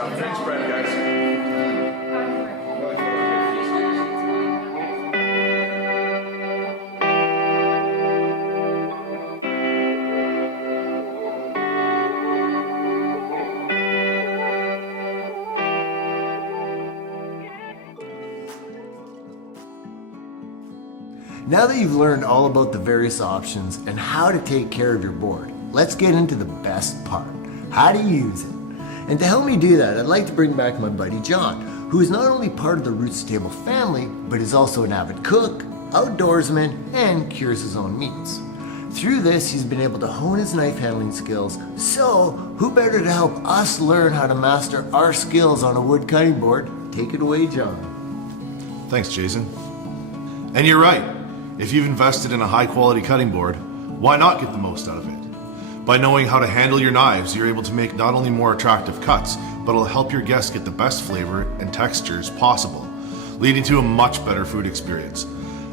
Thanks, Brad, guys. Now that you've learned all about the various options and how to take care of your board, let's get into the best part, how to use it. And to help me do that, I'd like to bring back my buddy John, who is not only part of the Roots Table family, but is also an avid cook, outdoorsman, and cures his own meats. Through this, he's been able to hone his knife handling skills, so who better to help us learn how to master our skills on a wood cutting board? Take it away, John. Thanks, Jason. And you're right. If you've invested in a high-quality cutting board, why not get the most out of it? By knowing how to handle your knives, you're able to make not only more attractive cuts, but it'll help your guests get the best flavor and textures possible, leading to a much better food experience.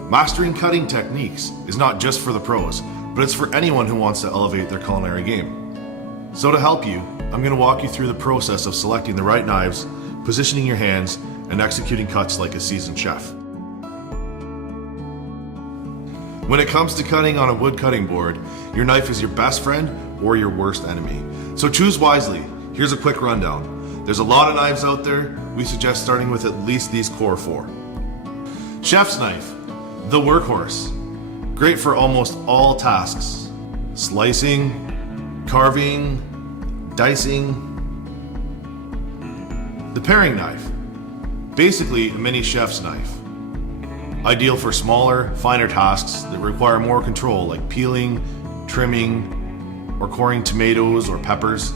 Mastering cutting techniques is not just for the pros, but it's for anyone who wants to elevate their culinary game. So to help you, I'm going to walk you through the process of selecting the right knives, positioning your hands, and executing cuts like a seasoned chef. When it comes to cutting on a wood cutting board, your knife is your best friend or your worst enemy. So choose wisely. Here's a quick rundown. There's a lot of knives out there. We suggest starting with at least these core 4. Chef's knife, the workhorse. Great for almost all tasks. Slicing, carving, dicing. The paring knife, basically a mini chef's knife. Ideal for smaller, finer tasks that require more control, like peeling, trimming, or coring tomatoes or peppers.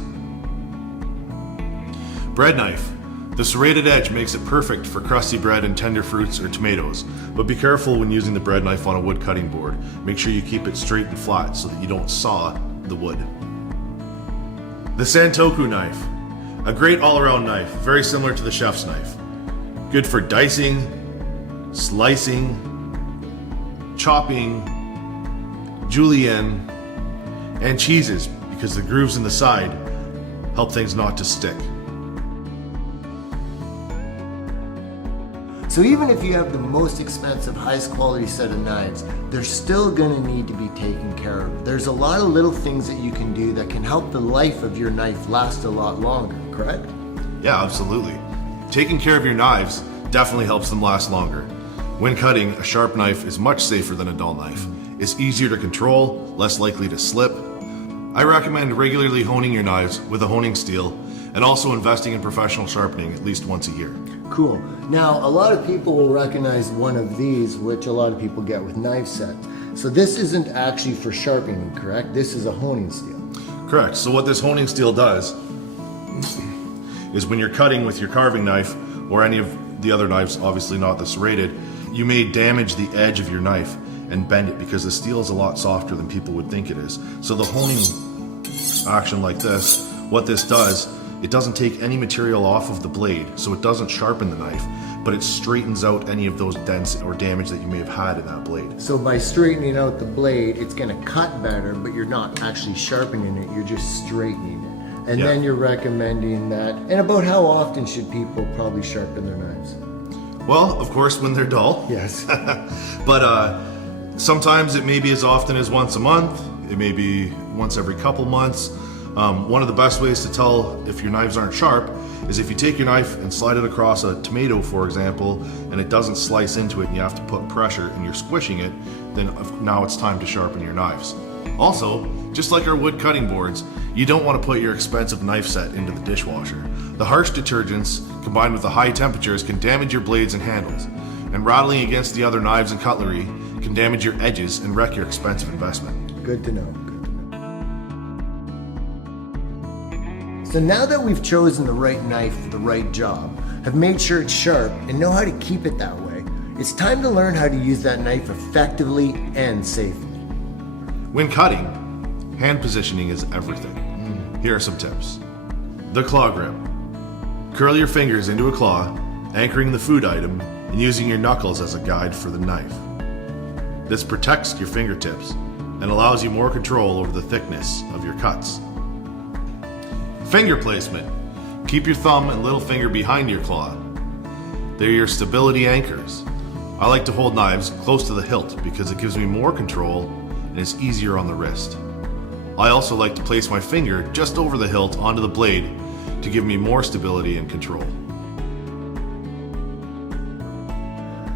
Bread knife. The serrated edge makes it perfect for crusty bread and tender fruits or tomatoes, but be careful when using the bread knife on a wood cutting board. Make sure you keep it straight and flat so that you don't saw the wood. The Santoku knife. A great all-around knife, very similar to the chef's knife. Good for dicing, slicing, chopping, julienne, and cheeses because the grooves in the side help things not to stick. So even if you have the most expensive, highest quality set of knives, they're still gonna need to be taken care of. There's a lot of little things that you can do that can help the life of your knife last a lot longer, correct? Yeah, absolutely. Taking care of your knives definitely helps them last longer. When cutting, a sharp knife is much safer than a dull knife. It's easier to control, less likely to slip. I recommend regularly honing your knives with a honing steel and also investing in professional sharpening at least once a year. Cool. Now, a lot of people will recognize one of these, which a lot of people get with knife sets. So this isn't actually for sharpening, correct? This is a honing steel. Correct. So what this honing steel does is when you're cutting with your carving knife or any of the other knives, obviously not the serrated, you may damage the edge of your knife and bend it because the steel is a lot softer than people would think it is. So the honing action like this, what this does, it doesn't take any material off of the blade, so it doesn't sharpen the knife, but it straightens out any of those dents or damage that you may have had in that blade. So by straightening out the blade, it's gonna cut better, but you're not actually sharpening it, you're just straightening it. And then you're recommending that. And about how often should people probably sharpen their knives? Well, of course, when they're dull. Yes. But sometimes it may be as often as once a month. It may be once every couple months. One of the best ways to tell if your knives aren't sharp is if you take your knife and slide it across a tomato, for example, and it doesn't slice into it and you have to put pressure and you're squishing it, then now it's time to sharpen your knives. Also, just like our wood cutting boards, you don't want to put your expensive knife set into the dishwasher. The harsh detergents, combined with the high temperatures, can damage your blades and handles, and rattling against the other knives and cutlery can damage your edges and wreck your expensive investment. Good to know. So now that we've chosen the right knife for the right job, have made sure it's sharp, and know how to keep it that way, it's time to learn how to use that knife effectively and safely. When cutting, hand positioning is everything. Here are some tips. The claw grip. Curl your fingers into a claw, anchoring the food item, and using your knuckles as a guide for the knife. This protects your fingertips and allows you more control over the thickness of your cuts. Finger placement. Keep your thumb and little finger behind your claw. They're your stability anchors. I like to hold knives close to the hilt because it gives me more control and is easier on the wrist. I also like to place my finger just over the hilt onto the blade to give me more stability and control.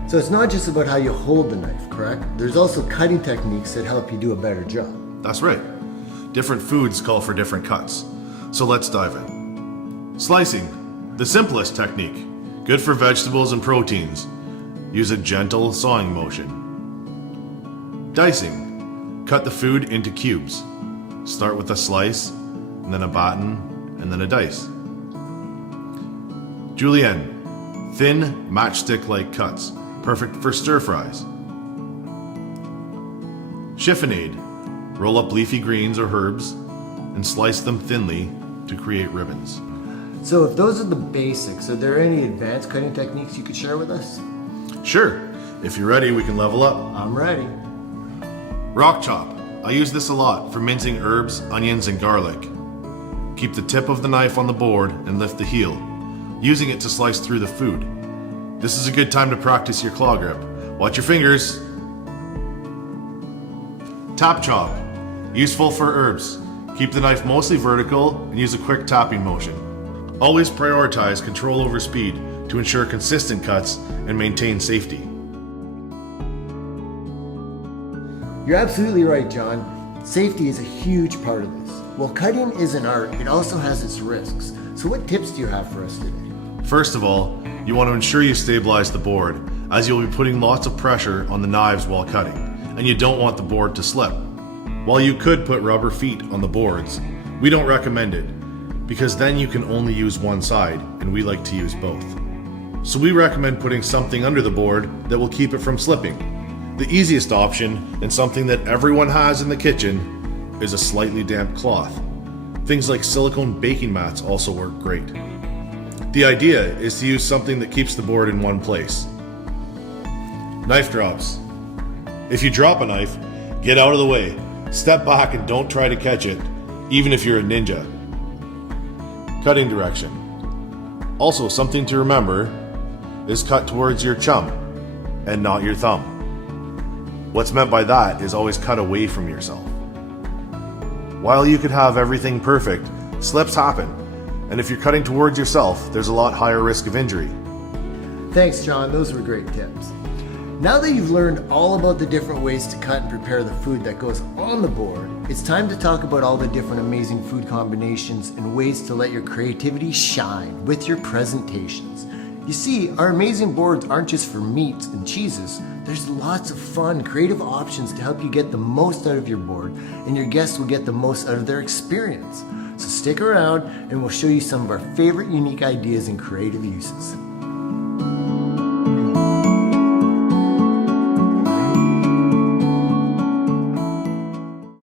So it's not just about how you hold the knife, correct? There's also cutting techniques that help you do a better job. That's right. Different foods call for different cuts. So let's dive in. Slicing, the simplest technique. Good for vegetables and proteins. Use a gentle sawing motion. Dicing, cut the food into cubes. Start with a slice, and then a batten, and then a dice. Julienne, thin matchstick-like cuts. Perfect for stir fries. Chiffonade, roll up leafy greens or herbs and slice them thinly to create ribbons. So if those are the basics, are there any advanced cutting techniques you could share with us? Sure, if you're ready, we can level up. I'm ready. Rock chop. I use this a lot for mincing herbs, onions, and garlic. Keep the tip of the knife on the board and lift the heel, using it to slice through the food. This is a good time to practice your claw grip. Watch your fingers. Tap chop. Useful for herbs. Keep the knife mostly vertical and use a quick tapping motion. Always prioritize control over speed to ensure consistent cuts and maintain safety. You're absolutely right, John. Safety is a huge part of this. While cutting is an art, it also has its risks. So what tips do you have for us today? First of all, you want to ensure you stabilize the board, as you'll be putting lots of pressure on the knives while cutting, and you don't want the board to slip. While you could put rubber feet on the boards, we don't recommend it, because then you can only use one side, and we like to use both. So we recommend putting something under the board that will keep it from slipping. The easiest option, and something that everyone has in the kitchen, is a slightly damp cloth. Things like silicone baking mats also work great. The idea is to use something that keeps the board in one place. Knife drops. If you drop a knife, get out of the way. Step back and don't try to catch it, even if you're a ninja. Cutting direction. Also, something to remember is cut towards your chum and not your thumb. What's meant by that is always cut away from yourself. While you could have everything perfect, slips happen. And if you're cutting towards yourself, there's a lot higher risk of injury. Thanks, John. Those were great tips. Now that you've learned all about the different ways to cut and prepare the food that goes on the board, it's time to talk about all the different amazing food combinations and ways to let your creativity shine with your presentations. You see, our amazing boards aren't just for meats and cheeses. There's lots of fun, creative options to help you get the most out of your board, and your guests will get the most out of their experience. So stick around and we'll show you some of our favorite unique ideas and creative uses.